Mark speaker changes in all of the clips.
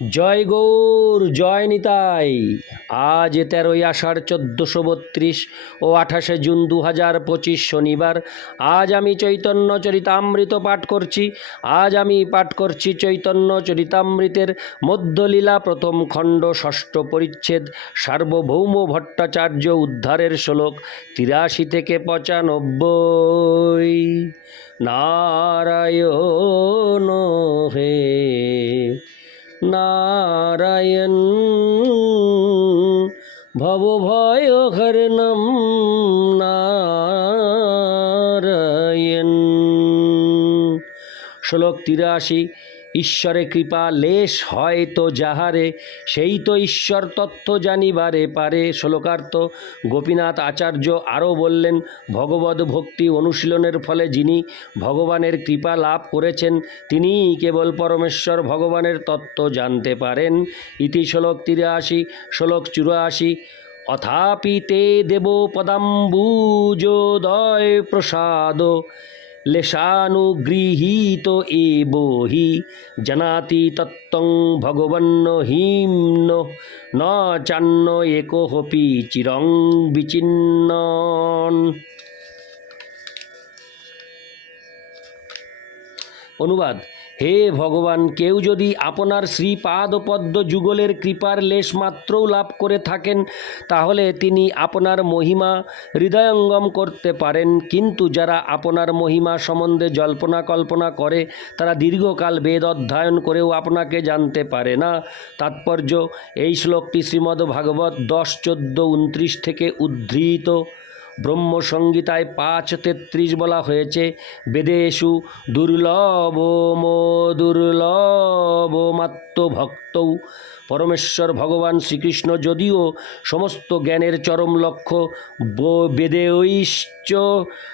Speaker 1: জয় গৌর, জয় নিতাই। আজ তেরোই আষাঢ় চোদ্দোশো বত্রিশ ও আঠাশে জুন দু হাজার পঁচিশ শনিবার, আজ আমি চৈতন্য চরিতামৃত পাঠ করছি। আজ আমি পাঠ করছি চৈতন্য চরিতামৃতের মধ্যলীলা প্রথম খণ্ড ষষ্ঠ পরিচ্ছেদ, সার্বভৌম ভট্টাচার্য উদ্ধারের শ্লোক তিরাশি থেকে পঁচানব্বই। নারায়ণ হে নারায়ণ। ভব ভয় হর নম নারায়ণ। শ্লোক তিরাশি। ঈশ্বরে কৃপা, লেশ হয় তো যাহারে, সেই তো ঈশ্বর তত্ত্ব জানিবারে পারে। শ্লোকার্থ, গোপীনাথ আচার্য আরও বললেন, ভগবদ ভক্তি অনুশীলনের ফলে যিনি ভগবানের কৃপা লাভ করেছেন, তিনিই কেবল পরমেশ্বর ভগবানের তত্ত্ব জানতে পারেন। ইতি শ্লোক তিরাশি, শ্লোক চুরাশি, অথাপি তে দেব পদাম্বুজোদয় প্রসাদ। লেশানুগৃহীত এব হি জানাতি তত্ত্বং ভগবন্ন হিম্ন ন চান্ন একোহপি চিরং বিচিন্নন অনুবাদ হে ভগবান, কেউ যদি আপনার শ্রীপাদ পদ্ম যুগলের কৃপার লেশ মাত্রও লাভ করে থাকেন, তাহলে তিনি আপনার মহিমা হৃদয়ঙ্গম করতে পারেন। কিন্তু যারা আপনার মহিমা সম্বন্ধে জল্পনা কল্পনা করে, তারা দীর্ঘকাল বেদ অধ্যয়ন করেও আপনাকে জানতে পারে না। তাৎপর্য, এই শ্লোকটি শ্রীমদ্ ভাগবত দশ, চোদ্দ উনত্রিশ থেকে উদ্ধৃত। ব্রহ্মসংগীতায় পাঁচ তেত্রিশ বলা হয়েছে বেদেশু দুর্লভ মো দুর্লভ মাত্র ভক্তৌ পরমেশ্বর ভগবান শ্রীকৃষ্ণ যদিও সমস্ত জ্ঞানের চরম লক্ষ্য ব- বেদেয়ৈশ্চ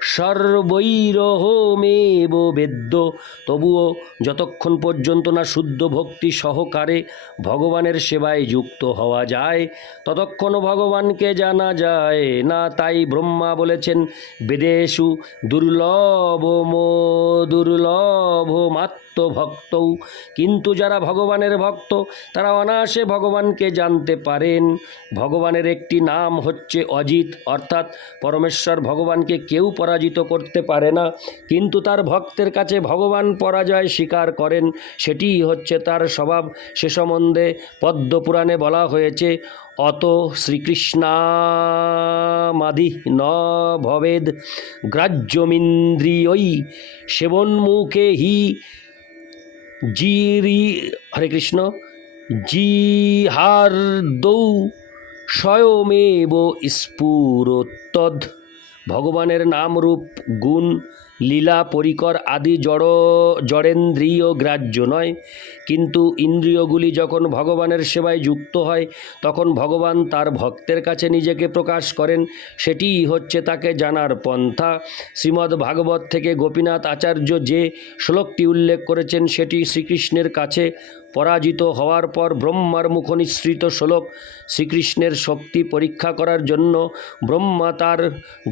Speaker 1: সর্বৈরহমেব বেদ্য, তবুও যতক্ষণ পর্যন্ত না শুদ্ধ ভক্তি সহকারে ভগবানের সেবায় যুক্ত হওয়া যায়, ততক্ষণ ভগবানকে জানা যায়, না তাই ব্রহ্মা বলেছেন, বেদেশু দুর্লভ মো দুর্লভ মাত্র। ভক্তৌ কিন্তু যারা ভগবানের ভক্ত, তারা অনায়াসে ভগবানকে জানতে পারেন। ভগবানের একটি নাম হচ্ছে অজিত, অর্থাৎ পরমেশ্বর ভগবানকে কেউ পরাজিত করতে পারে না। কিন্তু তার ভক্তের কাছে ভগবান পরাজয় স্বীকার করেন, সেটিই হচ্ছে তার স্বভাব। সে সম্বন্ধে পদ্মপুরাণে বলা হয়েছে, অত শ্রীকৃষ্ণামাদি ন ভবেদ গ্রাহ্যমিন্দ্রিয়ই সেবন্মুখে হি জিরি হরে কৃষ্ণ জিহার্দৌ স্বয়মেব স্ফুরতদ ভগবানের নামরূপ গুণ লীলা, পরিকর আদি জড়, জড়েন্দ্রিয় গ্রাহ্য নয়। কিন্তু ইন্দ্রিয়গুলি যখন ভগবানের সেবায় যুক্ত হয়, তখন ভগবান তার ভক্তের কাছে নিজেকে প্রকাশ করেন। সেটিই হচ্ছে তাকে জানার পন্থা। শ্রীমদ্ ভাগবত থেকে গোপীনাথ আচার্য যে শ্লোকটি উল্লেখ করেছেন, সেটি শ্রীকৃষ্ণের কাছে পরাজিত হওয়ার পর ব্রহ্মার মুখনিসৃত শ্লোক শ্রীকৃষ্ণের শক্তি পরীক্ষা করার জন্য ব্রহ্মা তার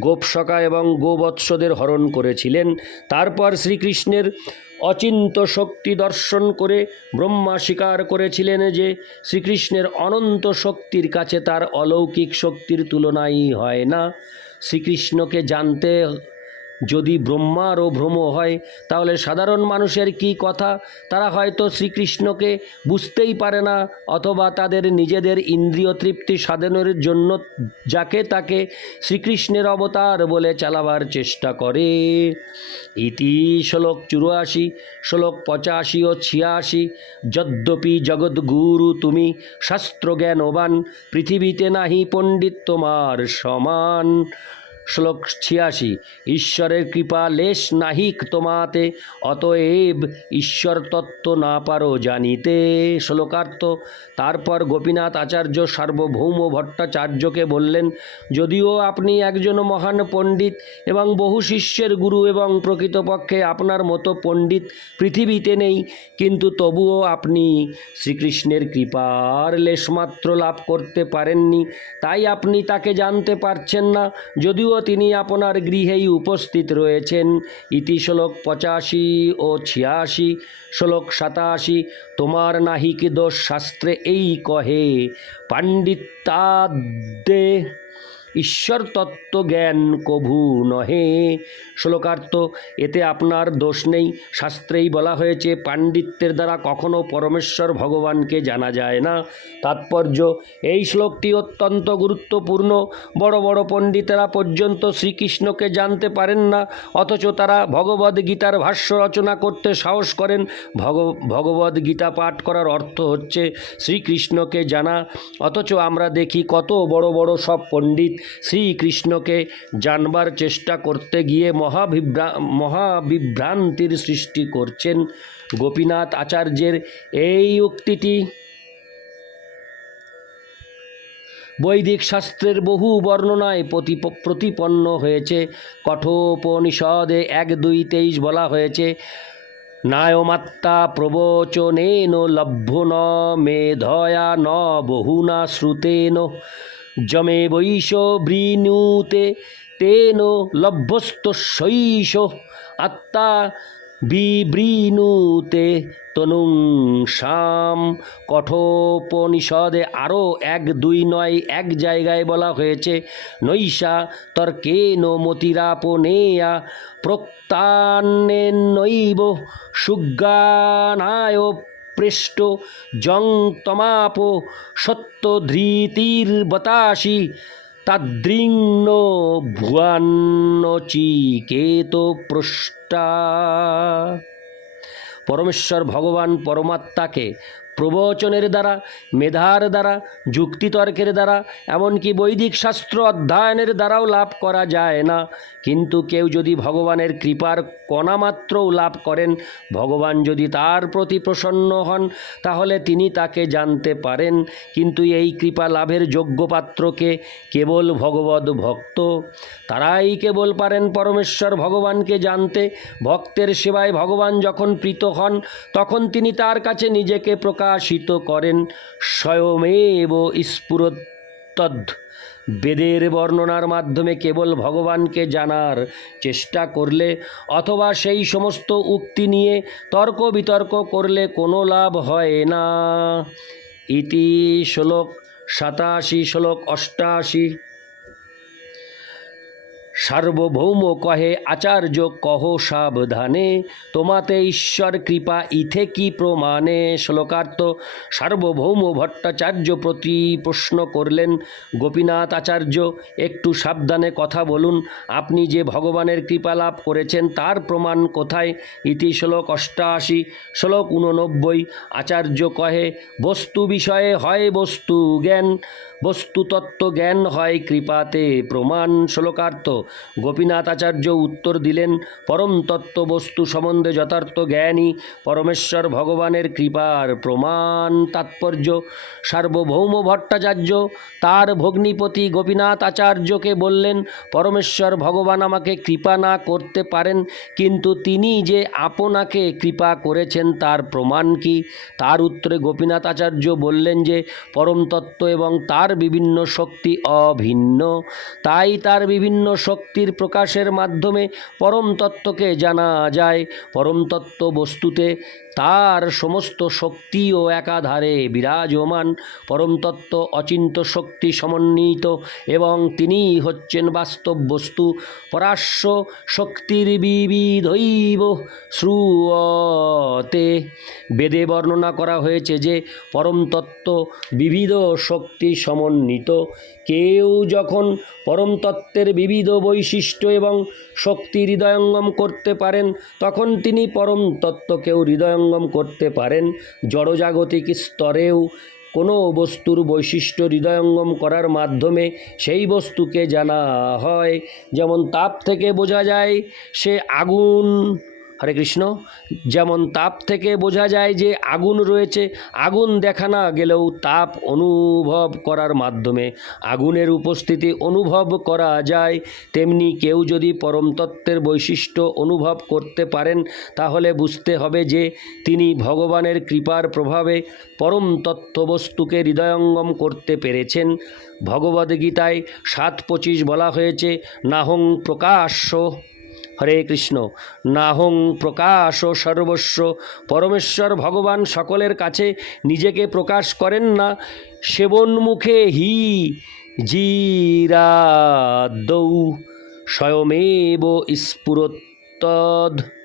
Speaker 1: গোপসকা এবং গোবৎসদের হরণ করেছিলেন। তারপর শ্রীকৃষ্ণের অচিন্ত শক্তি দর্শন করে ব্রহ্মা স্বীকার করেছিলেন যে শ্রীকৃষ্ণের অনন্ত শক্তির কাছে তার অলৌকিক শক্তির তুলনাই হয় না। শ্রীকৃষ্ণকে জানতে যদি ব্রহ্মারও ভ্রম হয়, তাহলে সাধারণ মানুষের কি কথা? তারা হয়তো শ্রীকৃষ্ণকে বুঝতেই পারে না, অথবা তাদের নিজেদের ইন্দ্রিয় তৃপ্তি সাধনের জন্য যাকে তাকে শ্রীকৃষ্ণের অবতার বলে চালাবার চেষ্টা করে। ইতি শ্লোক চুরাশি, শ্লোক পঁচাশি ও ছিয়াশি, যদ্যপি জগৎগুরু তুমি শাস্ত্রজ্ঞানবান, পৃথিবীতে নাহি পণ্ডিত তোমার সমান। শ্লোক ছিয়াশি, ঈশ্বরের কৃপা লেশ নাহিক তোমাতে, অতএব ঈশ্বর তত্ত্ব না পারো জানিতে। শ্লোকার্থ, তারপর গোপীনাথ আচার্য সার্বভৌম ভট্টাচার্যকে বললেন, যদিও আপনি একজন মহান পণ্ডিত এবং বহু শিষ্যের গুরু এবং প্রকৃতপক্ষে আপনার মতো পণ্ডিত পৃথিবীতে নেই, কিন্তু তবুও আপনি শ্রীকৃষ্ণের কৃপার লেশমাত্র লাভ করতে পারেননি, তাই আপনি তাকে জানতে পারছেন না। যদিও যদিও তিনি আপনার গৃহেই উপস্থিত রয়েছেন। ইতি শ্লোক পঁচাশি ও ছিয়াশি, শ্লোক সাতাশি, তোমার নাহিক দোষ শাস্ত্রে এই কহে পাণ্ডিত্যাদে ঈশ্বর তত্ত্ব জ্ঞান কভু নহে। শ্লোকার্থ, এতে আপনার দোষ নেই। শাস্ত্রেই বলা হয়েছে, পাণ্ডিত্যের দ্বারা কখনো পরমেশ্বর ভগবানকে জানা যায় না। তাৎপর্য, এই শ্লোকটি অত্যন্ত গুরুত্বপূর্ণ। বড় বড় পণ্ডিতেরা পর্যন্ত শ্রীকৃষ্ণকে জানতে পারেন না, অথচ তারা ভগবদ গীতার ভাষ্য রচনা করতে সাহস করেন। ভগ, ভগবদ গীতা পাঠ করার অর্থ হচ্ছে, শ্রীকৃষ্ণকে জানা। অথচ আমরা দেখি কত বড় বড় সব পণ্ডিত শ্রীকৃষ্ণকে জানবার চেষ্টা করতে গিয়ে মহাবিভ্রা মহাবিভ্রান্তির সৃষ্টি করছেন গোপীনাথ আচার্যের এই উক্তিটি। বৈদিক শাস্ত্রের বহু বর্ণনায় প্রতিপ- প্রতিপন্ন হয়েছে। কঠোপনিষদে এক, দুই, তেইশ বলা হয়েছে নায়মাত্তা প্রবচনেন লভ্য ন মেধয়া ন বহুনা শ্রুতেন যমে বৈশ বৃণুতে তেন লভ্যস্তশৈষ আত্মা বিবৃণুতে তনুং শাম। কঠোপনিষদে আরও এক, দুই, নয়, এক জায়গায় বলা হয়েছে, নৈশা তর্কেন মতিরাপনেয়া প্রক্তান্নেনৈব সুজ্ঞানায় পৃষ্ট জং তমাপ সত্য সত্যধৃতির্বতাসি তাদৃঙ্ন ভুয়ান্ন চিকেত পৃষ্ঠা। পরমেশ্বর ভগবান পরমাত্মাকে প্রবচনের দ্বারা, মেধার দ্বারা, যুক্তিতর্কের দ্বারা, এমনকি বৈদিক শাস্ত্র অধ্যয়নের দ্বারাও লাভ করা যায় না। কিন্তু কেউ যদি ভগবানের কৃপার কণামাত্রও লাভ করেন, ভগবান যদি তার প্রতি প্রসন্ন হন, তাহলে তিনি তাকে জানতে পারেন। কিন্তু এই কৃপা লাভের যোগ্য পাত্রকে কেবল ভগবত ভক্ত, তারাই কেবল পারেন পরমেশ্বর ভগবানকে জানতে। ভক্তের সেবায় ভগবান যখন প্রীত হন, তখন তিনি তার কাছে নিজেকে প্রকাশিত করেন স্বয়মেব স্ফুরতদ বেদের বর্ণনার মাধ্যমে কেবল ভগবানকে জানার চেষ্টা করলে অথবা সেই সমস্ত উক্তি নিয়ে তর্ক বিতর্ক করলে কোনো লাভ হয় না। ইতি শ্লোক সাতাশি, শ্লোক অষ্টাশি। সার্বভৌম কহে আচার্য, কহ সাবধানে, তোমাতে ঈশ্বর কৃপা, ইথে কি প্রমাণে? শ্লোকার্থ, সার্বভৌম ভট্টাচার্য প্রতি প্রশ্ন করলেন, গোপীনাথ আচার্য, একটু সাবধানে কথা বলুন, আপনি যে ভগবানের কৃপা লাভ করেছেন, তার প্রমাণ কোথায়? ইতি শ্লোক অষ্টাশি, শ্লোক উননব্বই আচার্য কহে, বস্তু বিষয়ে হয় বস্তু জ্ঞান বস্তুতত্ত্ব জ্ঞান হয় কৃপাতে প্রমাণ। শ্লোকার্থ গোপীনাথ আচার্য উত্তর দিলেন, পরম তত্ত্ব বস্তু সম্বন্ধে যথার্থ জ্ঞানই পরমেশ্বর ভগবানের কৃপার প্রমাণ তাৎপর্য। সার্বভৌম ভট্টাচার্য, তার ভগ্নিপতি গোপীনাথ আচার্যকে বললেন, পরমেশ্বর ভগবান আমাকে কৃপা না করতে পারেন, কিন্তু তিনি যে আপনাকে কৃপা করেছেন তার প্রমাণ কি? তার উত্তরে গোপীনাথ আচার্য বললেন যে, পরম তত্ত্ব এবং তার বিভিন্ন শক্তি অভিন্ন। তাই তার বিভিন্ন শক্তির প্রকাশের মাধ্যমে পরম তত্ত্বকে জানা যায়। পরম তত্ত্ব বস্তুতে তার সমস্ত শক্তিও একাধারে বিরাজমান পরম তত্ত্ব অচিন্ত শক্তি সমন্বিত এবং তিনিই হচ্ছেন বাস্তব বস্তু পরাস্য শক্তির বিবিধৈব শ্রুয়তে বেদে বর্ণনা করা হয়েছে যে পরম তত্ত্ব বিবিধ শক্তি সমন্বিত। কেউ যখন পরম তত্ত্বের বিবিধ বৈশিষ্ট্য এবং শক্তি হৃদয়ঙ্গম করতে পারেন, তখন তিনি পরম তত্ত্বকেও হৃদয়ঙ্গম করতে পারেন। জড়জাগতিক স্তরেও কোনো বস্তুর বৈশিষ্ট্য হৃদয়ঙ্গম করার মাধ্যমে সেই বস্তুকে জানা হয়। যেমন তাপ থেকে বোঝা যায়, সে আগুন হরে কৃষ্ণ। যেমন তাপ থেকে বোঝা যায় যে আগুন রয়েছে, আগুন দেখা না গেলেও তাপ অনুভব করার মাধ্যমে। আগুনের উপস্থিতি অনুভব করা যায়, তেমনি কেউ যদি পরম তত্ত্বের বৈশিষ্ট্য অনুভব করতে পারেন, তাহলে বুঝতে হবে যে তিনি ভগবানের কৃপার প্রভাবে পরম তত্ত্ববস্তুকে হৃদয়ঙ্গম করতে পেরেছেন। ভগবদ্গীতায় সাত পঁচিশ বলা হয়েছে, নাহং প্রকাশ্য। হরে কৃষ্ণ। নাহং প্রকাশ ও সর্বস্ব, পরমেশ্বর ভগবান সকলের কাছে নিজেকে প্রকাশ করেন না, সেবন মুখে হি জিরাদৌ স্বয়মেব স্ফুরোত্তদ।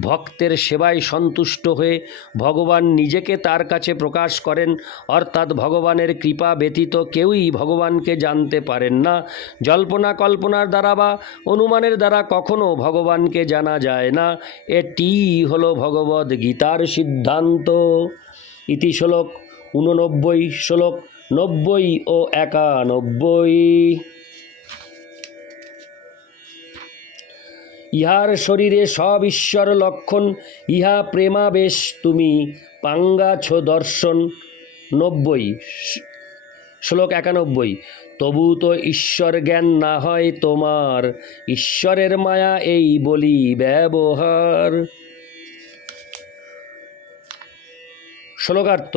Speaker 1: ভক্তের সেবায় সন্তুষ্ট হয়ে ভগবান নিজেকে তার কাছে প্রকাশ করেন, অর্থাৎ ভগবানের কৃপা ব্যতীত কেউই ভগবানকে জানতে পারেন না। জল্পনা কল্পনার দ্বারা বা অনুমানের দ্বারা কখনো ভগবানকে জানা যায় না। এটি হলো ভগবদ গীতার সিদ্ধান্ত। ইতি শ্লোক উননব্বই শ্লোক নব্বই ও একানব্বই। ইহার শরীরে সব ঈশ্বর লক্ষণ, ইহা প্রেমাবেশ তুমি, পাঙ্গাছ দর্শন। নব্বই শ্লোক একানব্বই, তবু তো ঈশ্বর জ্ঞান না হয় তোমার, ঈশ্বরের মায়া এই বলি ব্যবহার। শ্লোকার্থ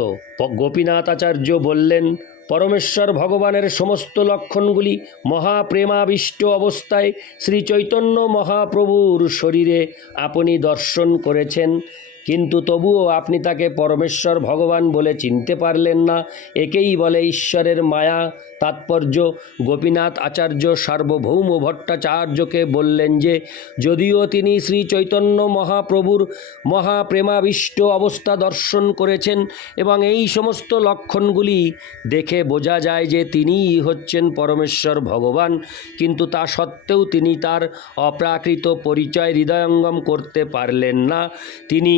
Speaker 1: গোপীনাথ আচার্য বললেন পরমেশ্বর ভগবানের সমস্ত লক্ষণগুলি মহাপ্রেমাবিষ্ট অবস্থায় শ্রী চৈতন্য মহাপ্রভুর শরীরে আপনি দর্শন করেছেন। কিন্তু তবুও আপনি তাকে পরমেশ্বর ভগবান বলে চিনতে পারলেন না। একেই বলে ঈশ্বরের মায়া। তাৎপর্য। গোপীনাথ আচার্য সার্বভৌম ভট্টাচার্যকে বললেন যে, যদিও তিনি শ্রী চৈতন্য মহাপ্রভুর মহাপ্রেমাবিষ্ট অবস্থা দর্শন করেছেন এবং এই সমস্ত লক্ষণগুলি দেখে বোঝা যায় যে তিনিই হচ্ছেন পরমেশ্বর ভগবান, কিন্তু তা সত্ত্বেও তিনি তার অপ্রাকৃত পরিচয় হৃদয়ঙ্গম করতে পারলেন না। তিনি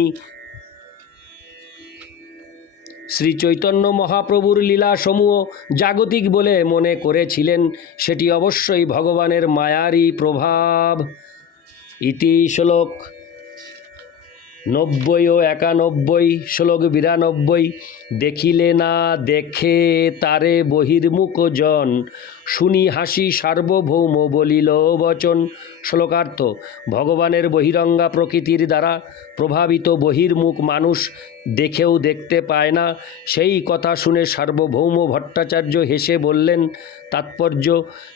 Speaker 1: শ্রী চৈতন্য মহাপ্রভুর লীলাসমূহ জাগতিক বলে মনে করেছিলেন, সেটি অবশ্যই ভগবানের মায়ারই প্রভাব। ইতি শ্লোক নব্বই ও একানব্বই, শ্লোক বিরানব্বই, দেখিলে না দেখে তারে বহির্মুখ জন শুনি হাসি সার্বভৌম বলিল বচন, শ্লোকার্থ, ভগবানের বহিরঙ্গা প্রকৃতির দ্বারা প্রভাবিত বহির্মুখ মানুষ দেখেও দেখতে পায় না। সেই কথা শুনে সার্বভৌম ভট্টাচার্য হেসে বললেন, তাৎপর্য,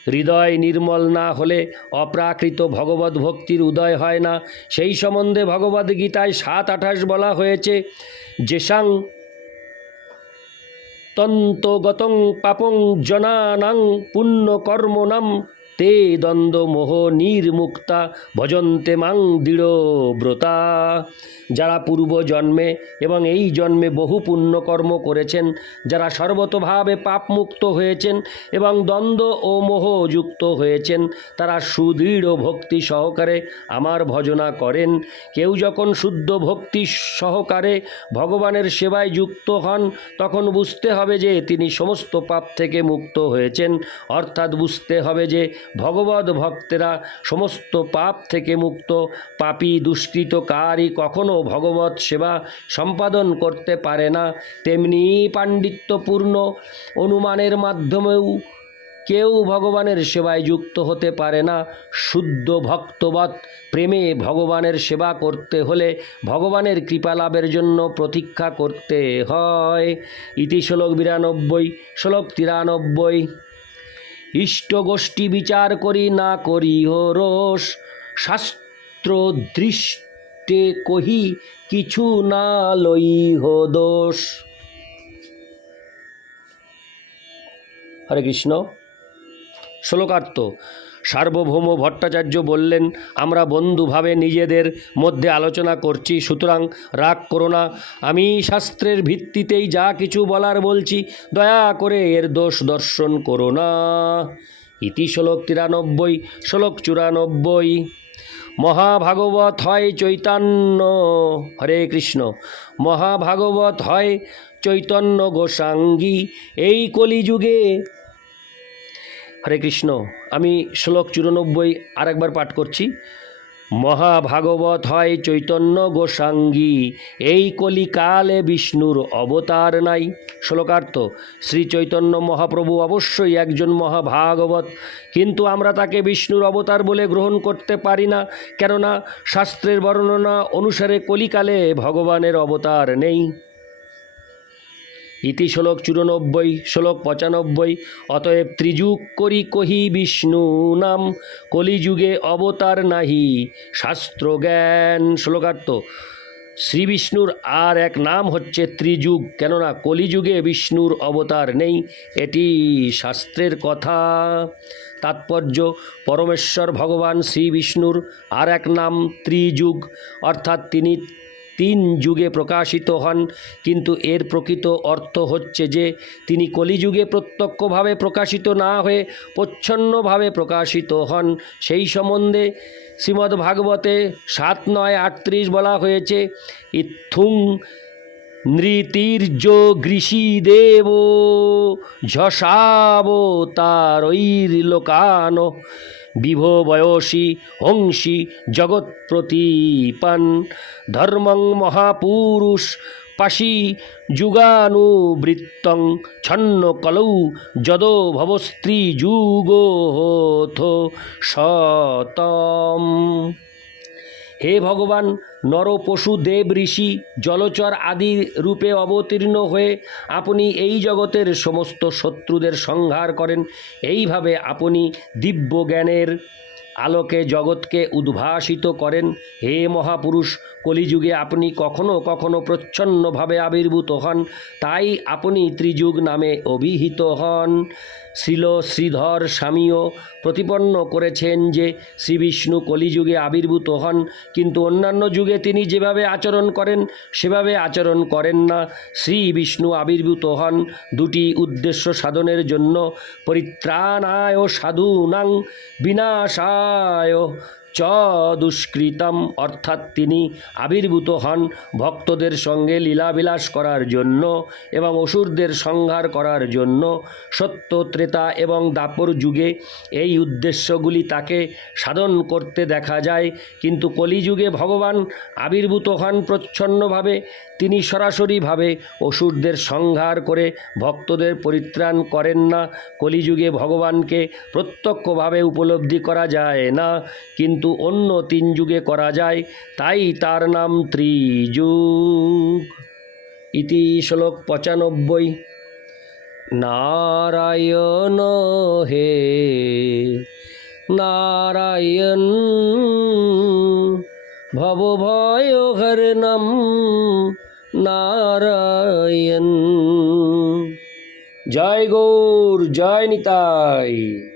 Speaker 1: হৃদয় নির্মল না হলে অপ্রাকৃত ভগবত ভক্তির উদয় হয় না। সেই সম্বন্ধে ভগবদ্গীতায় সাত আঠাশ বলা হয়েছে, যেসাং তন্তগতং পাপং জনানাং পুণ্যকর্মণাম তে দ্বন্দ্ব মোহ নির্মুক্তা, ভজন্তে মাং দৃঢ় ব্রতা। যারা পূর্ব জন্মে এবং এই জন্মে বহু পুণ্যকর্ম করেছেন, যারা সর্বতভাবে পাপমুক্ত হয়েছেন এবং দ্বন্দ্ব ও মোহ যুক্ত হয়েছেন, তারা সুদৃঢ় ভক্তি সহকারে আমার ভজনা করেন। কেউ যখন শুদ্ধ ভক্তি সহকারে ভগবানের সেবায় যুক্ত হন, তখন বুঝতে হবে যে তিনি সমস্ত পাপ থেকে মুক্ত হয়েছেন। অর্থাৎ বুঝতে হবে যে ভগবত ভক্তেরা সমস্ত পাপ থেকে মুক্ত। পাপী, দুষ্কৃতকারী কখনো ভগবত সেবা সম্পাদন করতে পারে না। তেমনি পাণ্ডিত্যপূর্ণ অনুমানের মাধ্যমেও কেউ ভগবানের সেবায় যুক্ত হতে পারে না। শুদ্ধ ভক্তবৎ প্রেমে ভগবানের সেবা করতে হলে ভগবানের কৃপা লাভের জন্য প্রতীক্ষা করতে হয়। ইতি শ্লোক বিরানব্বই, শ্লোক তিরানব্বই। ইষ্ট গোষ্ঠী বিচার করি, না করি রোষ। শাস্ত্র দৃষ্টে কহি, কিছু না লই হো দোষ। হরে কৃষ্ণ। শ্লোকার্থ সার্বভৌম ভট্টাচার্য বললেন, আমরা বন্ধুভাবে নিজেদের মধ্যে আলোচনা করছি, সুতরাং রাগ করো না। আমি শাস্ত্রের ভিত্তিতেই যা কিছু বলার বলছি, দয়া করে এর দোষ দর্শন করো না। ইতি শ্লোক তিরানব্বই, শ্লোক চুরানব্বই। মহাভাগবত হয় চৈতন্য। হরে কৃষ্ণ। মহাভাগবত হয় চৈতন্য গোসাঙ্গী। এই কলিযুগে হরে কৃষ্ণ। আমি শ্লোক চুরানব্বই আরেকবার পাঠ করছি। মহাভাগবত হয় চৈতন্য গোসাঙ্গী, এই কলিকালে বিষ্ণুর অবতার নাই। শ্লোকার্থ শ্রী চৈতন্য মহাপ্রভু অবশ্যই একজন মহাভাগবত, কিন্তু আমরা তাকে বিষ্ণুর অবতার বলে গ্রহণ করতে পারি না, কেননা শাস্ত্রের বর্ণনা অনুসারে কলিকালে ভগবানের অবতার নেই। ইতি শ্লোক চুরানব্বই, শ্লোক পঁচানব্বই, অতএব ত্রিযুগ করি কহি বিষ্ণু নাম, কলিযুগে অবতার নাহি, শাস্ত্র জ্ঞান। শ্লোকার্থ শ্রী বিষ্ণুর আর এক নাম হচ্ছে ত্রিযুগ, কেননা কলিযুগে বিষ্ণুর অবতার নেই, এটি শাস্ত্রের কথা। তাৎপর্য, পরমেশ্বর ভগবান শ্রী বিষ্ণুর আর এক নাম ত্রিযুগ, অর্থাৎ তিনি তিন যুগে প্রকাশিত হন, কিন্তু এর প্রকৃত অর্থ হচ্ছে যে, তিনি কলিযুগে প্রত্যক্ষভাবে প্রকাশিত না হয়ে প্রচ্ছন্নভাবে প্রকাশিত হন। সেই সম্বন্ধে শ্রীমদ্ ভাগবতে সাত নয় আটত্রিশ বলা হয়েছে ইথুং নৃতীর্য গৃষিদেব ঝসাবতারৈর্লোকান বিভ বয়সী হংসী জগৎ প্রতিপান ধর্মং মহাপুরুষ, পাশি যুগানুবৃত্তং, ছন্ন কলৌ যদ ভবস্ত্রী যুগোথ শতম। হে ভগবান নর পশু দেব ঋষি জলচর আদি রূপে অবতীর্ণ হয়ে আপনি এই জগতের সমস্ত শত্রুদের সংহার করেন। এইভাবে আপনি দিব্য জ্ঞানের আলোকে জগৎকে উদ্ভাসিত করেন। হে মহাপুরুষ, কলিযুগে আপনি কখনো কখনো প্রচ্ছন্নভাবে আবির্ভূত হন, তাই আপনি ত্রিযুগ নামে অভিহিত হন। শ্রীল শ্রীধর স্বামীও প্রতিপন্ন করেছেন যে শ্রীবিষ্ণু কলিযুগে আবির্ভূত হন, কিন্তু অন্যান্য যুগে তিনি যেভাবে আচরণ করেন, সেভাবে আচরণ করেন না। শ্রী বিষ্ণু আবির্ভূত হন দুটি উদ্দেশ্য সাধনের জন্য, পরিত্রাণায় সাধুনাং বিনাশায়। চ দুষ্কৃতম অর্থাৎ তিনি আবির্ভূত হন ভক্তদের সঙ্গে লীলাবিলাস করার জন্য এবং অসুরদের সংহার করার জন্য। সত্য, ত্রেতা এবং দাপর যুগে এই উদ্দেশ্যগুলি তাকে সাধন করতে দেখা যায়। কিন্তু কলিযুগে ভগবান আবির্ভূত হন প্রচ্ছন্নভাবে। তিনি সরাসরিভাবে অসুরদের সংহার করে ভক্তদের পরিত্রাণ করেন না। কলিযুগে ভগবানকে প্রত্যক্ষভাবে উপলব্ধি করা যায় না। কিন্তু অন্য তিন যুগে করা যায়, তাই তার নাম ত্রিযুগ। ইতি শ্লোক পঁচানব্বই। নারায়ণ হে, নারায়ণ, ভব ভয় হরণম নারায়ণ। জয় গৌর, জয় নিতাই।